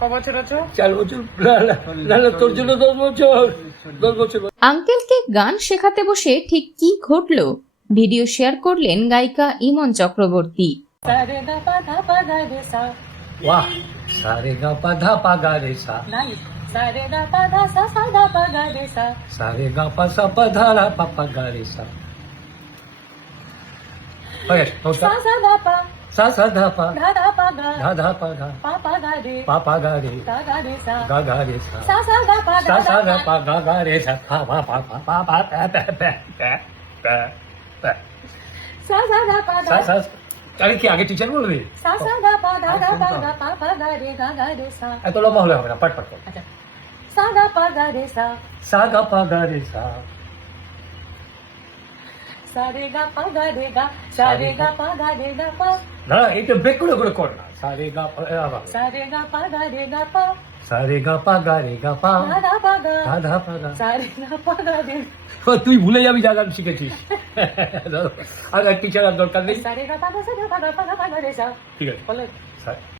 ক বছর আছো? 4 বছর। না, তোর জন্য 10 বছর। 10 বছর। আঙ্কেলকে গান শেখাতে বসে ঠিক কি ঘটলো ভিডিও শেয়ার করলেন গায়িকা ইমন চক্রবর্তী। সারে গা পা ধা পা গা রে সা। वाह सारे गा पा धा पा गा रे सा নাই, সারে গা পা ধা সা সা ধা পা গা রে সা। सारे गा पा सा पा धा रा पा पा गा रे सा ओके সা সা ধা পা सा सा धा पा ধা ধা পা গা धा धा पा धा পা পা গা রে पा पा गा रे গা গা রে সা। गा गा रे सा সা সা গা পা सा গা सा गा গা पा गा गा रे सा पा पा पा पा पा पा पा पा पा पा पा সা সা গা পা सा ধা सा আরে কি আগে টিচার বলবি? সা সা গা পা ধা ধা পা গা পা পা গা রে গা গা রে সা। এত লম্বা হলে হবে না, পাট পাট কর। আচ্ছা, সা গা পা গা রে সা। সা গা পা গা রে সা সারে গা পা গা রে গা, সারে গা পা গা রে গা পা। না এটা ব্রেক করে করে কর না। সারে গা পা আবার সারে গা পা গা রে গা পা। সারে গা পা গা রে গা পা ধা ধা পা গা, ধা ধা পা গা। সারে গা পা গা রে। ও, তুই ভুলে যাবি যা গান শিখেছিস। আর টিচার আর দরকার নেই। সারে গা পা গা সা গা পা গা পা গা পা গা রে সা। ঠিক আছে বলে স্যার